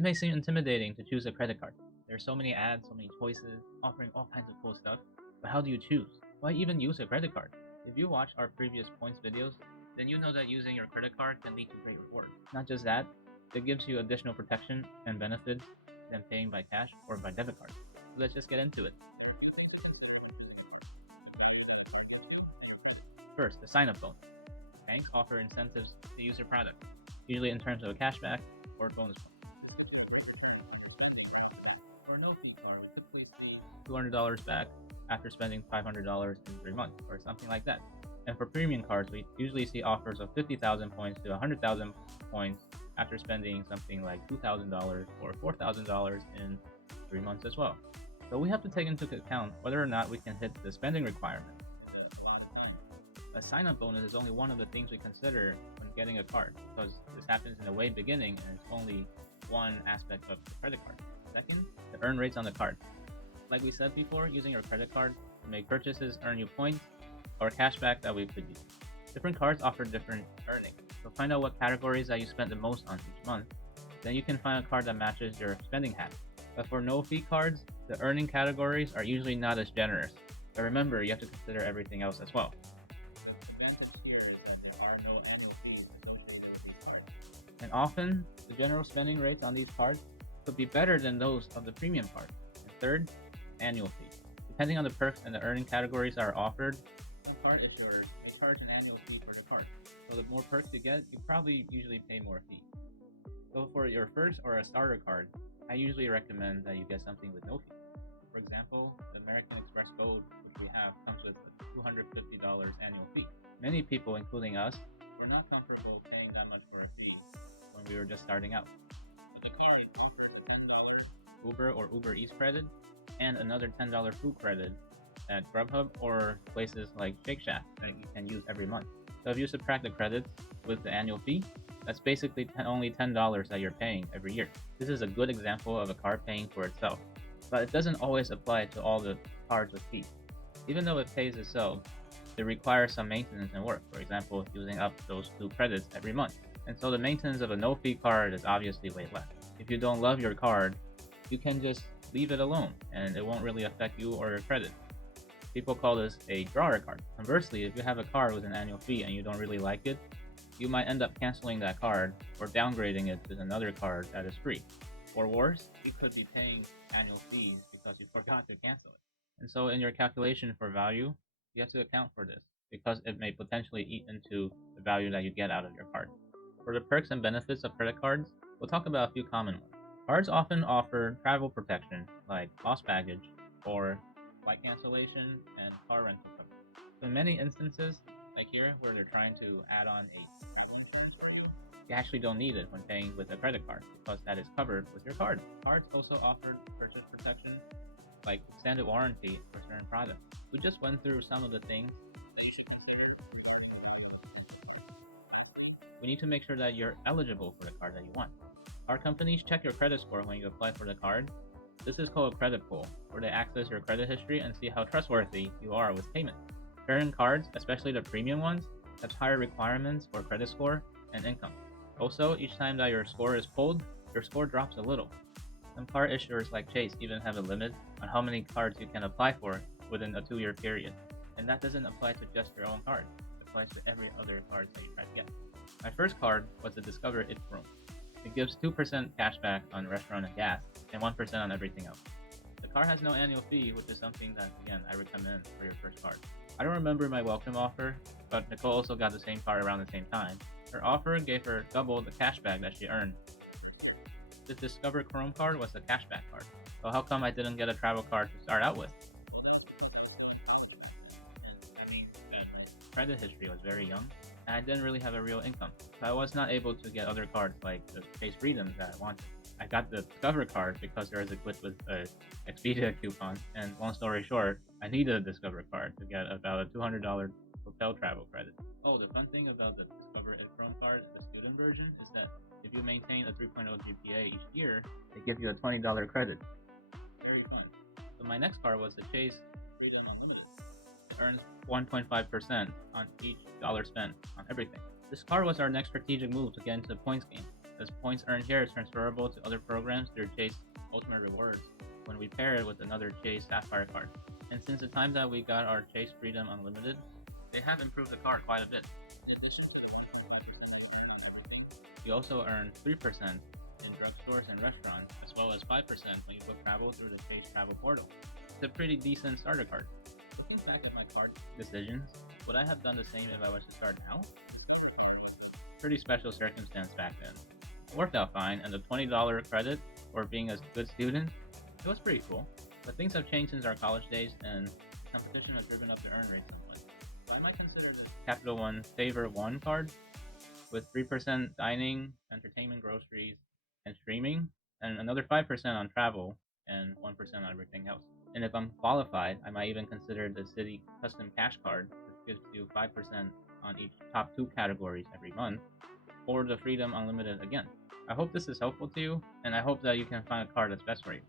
It may seem intimidating to choose a credit card. There are so many ads, so many choices, offering all kinds of cool stuff. But how do you choose? Why even use a credit card? If you watch our previous points videos, then you know that using your credit card can lead to great rewards. Not just that, it gives you additional protection and benefits than paying by cash or by debit card. So let's just get into it. First, the sign-up bonus. Banks offer incentives to use your product, usually in terms of a cashback or bonus points. For a no-fee card, we typically see $200 back after spending $500 in 3 months, or something like that. And for premium cards, we usually see offers of 50,000 points to 100,000 points after spending something like $2,000 or $4,000 in 3 months as well. So we have to take into account whether or not we can hit the spending requirement. A sign-up bonus is only one of the things we consider when getting a card, because this happens in the way beginning and it's only one aspect of the credit card. Second, the earn rates on the card. Like we said before, using your credit card to make purchases earn you points or cashback that we could use. Different cards offer different earnings, so find out what categories that you spend the most on each month. Then you can find a card that matches your spending habits. But for no-fee cards, the earning categories are usually not as generous. But remember, you have to consider everything else as well. And often, the general spending rates on these cards could be better than those of the premium cards. And third, annual fee. Depending on the perks and the earning categories that are offered, some card issuers may charge an annual fee for the card. So the more perks you get, you probably usually pay more fee. So for your first or a starter card, I usually recommend that you get something with no fee. For example, the American Express Gold, which we have, comes with a $250 annual fee. Many people, including us, were not comfortable paying that much for a fee when we were just starting out. But the card offers a $10 Uber or Uber Eats credit and another $10 food credit at Grubhub or places like Shake Shack that you can use every month. So if you subtract the credits with the annual fee, that's basically only $10 that you're paying every year. This is a good example of a card paying for itself, but it doesn't always apply to all the cards with fees. Even though it pays itself, it requires some maintenance and work, for example, using up those 2 credits every month. And so the maintenance of a no-fee card is obviously way less. If you don't love your card, you can just leave it alone, and it won't really affect you or your credit. People call this a drawer card. Conversely, if you have a card with an annual fee and you don't really like it, you might end up canceling that card or downgrading it to another card that is free. Or worse, you could be paying annual fees because you forgot to cancel it. And so in your calculation for value, you have to account for this, because it may potentially eat into the value that you get out of your card. For the perks and benefits of credit cards, we'll talk about a few common ones. Cards often offer travel protection, like lost baggage, or flight cancellation, and car rental coverage. So in many instances, like here, where they're trying to add on a travel insurance for you, you actually don't need it when paying with a credit card, because that is covered with your card. Cards also offer purchase protection, like extended warranty for certain products. We just went through some of the things. We need to make sure that you're eligible for the card that you want. Card companies check your credit score when you apply for the card. This is called a credit pull, where they access your credit history and see how trustworthy you are with payment. Certain cards, especially the premium ones, have higher requirements for credit score and income. Also, each time that your score is pulled, your score drops a little. Some card issuers like Chase even have a limit on how many cards you can apply for within a 2-year period. And that doesn't apply to just your own card. It applies to every other card that you try to get. My first card was the Discover It Chrome. It gives 2% cashback on restaurant and gas, and 1% on everything else. The card has no annual fee, which is something that, again, I recommend for your first card. I don't remember my welcome offer, but Nicole also got the same card around the same time. Her offer gave her double the cashback that she earned. The Discover Chrome card was the cashback card. So how come I didn't get a travel card to start out with? My credit history was very young, and I didn't really have a real income. So I was not able to get other cards like the Chase Freedom that I wanted. I got the Discover card because there is a glitch with a Expedia coupon, and long story short, I needed a Discover card to get about a $200 hotel travel credit. Oh, the fun thing about the Discover It Chrome card, the student version, is that if you maintain a 3.0 GPA each year, they give you a $20 credit. Very fun. So my next card was the Chase Freedom Unlimited. It earns 1.5% on each dollar spent on everything. This card was our next strategic move to get into the points game. as points earned here is transferable to other programs through Chase Ultimate Rewards when we pair it with another Chase Sapphire card. And since the time that we got our Chase Freedom Unlimited, they have improved the card quite a bit. In addition to the 1.5% return on everything, you also earn 3% in drugstores and restaurants, as well as 5% when you book travel through the Chase Travel Portal. It's a pretty decent starter card. Looking back at my card decisions, would I have done the same if I was to start now? Pretty special circumstance back then. It worked out fine, and the $20 credit for being a good student, it was pretty cool. But things have changed since our college days, and competition has driven up the earn rate somewhat. So I might consider this Capital One Favor 1 card with 3% dining, entertainment, groceries, and streaming, and another 5% on travel, and 1% on everything else. And if I'm qualified, I might even consider the City Custom Cash Card, which gives you 5% on each top 2 categories every month, or the Freedom Unlimited again. I hope this is helpful to you, and I hope that you can find a card that's best for you.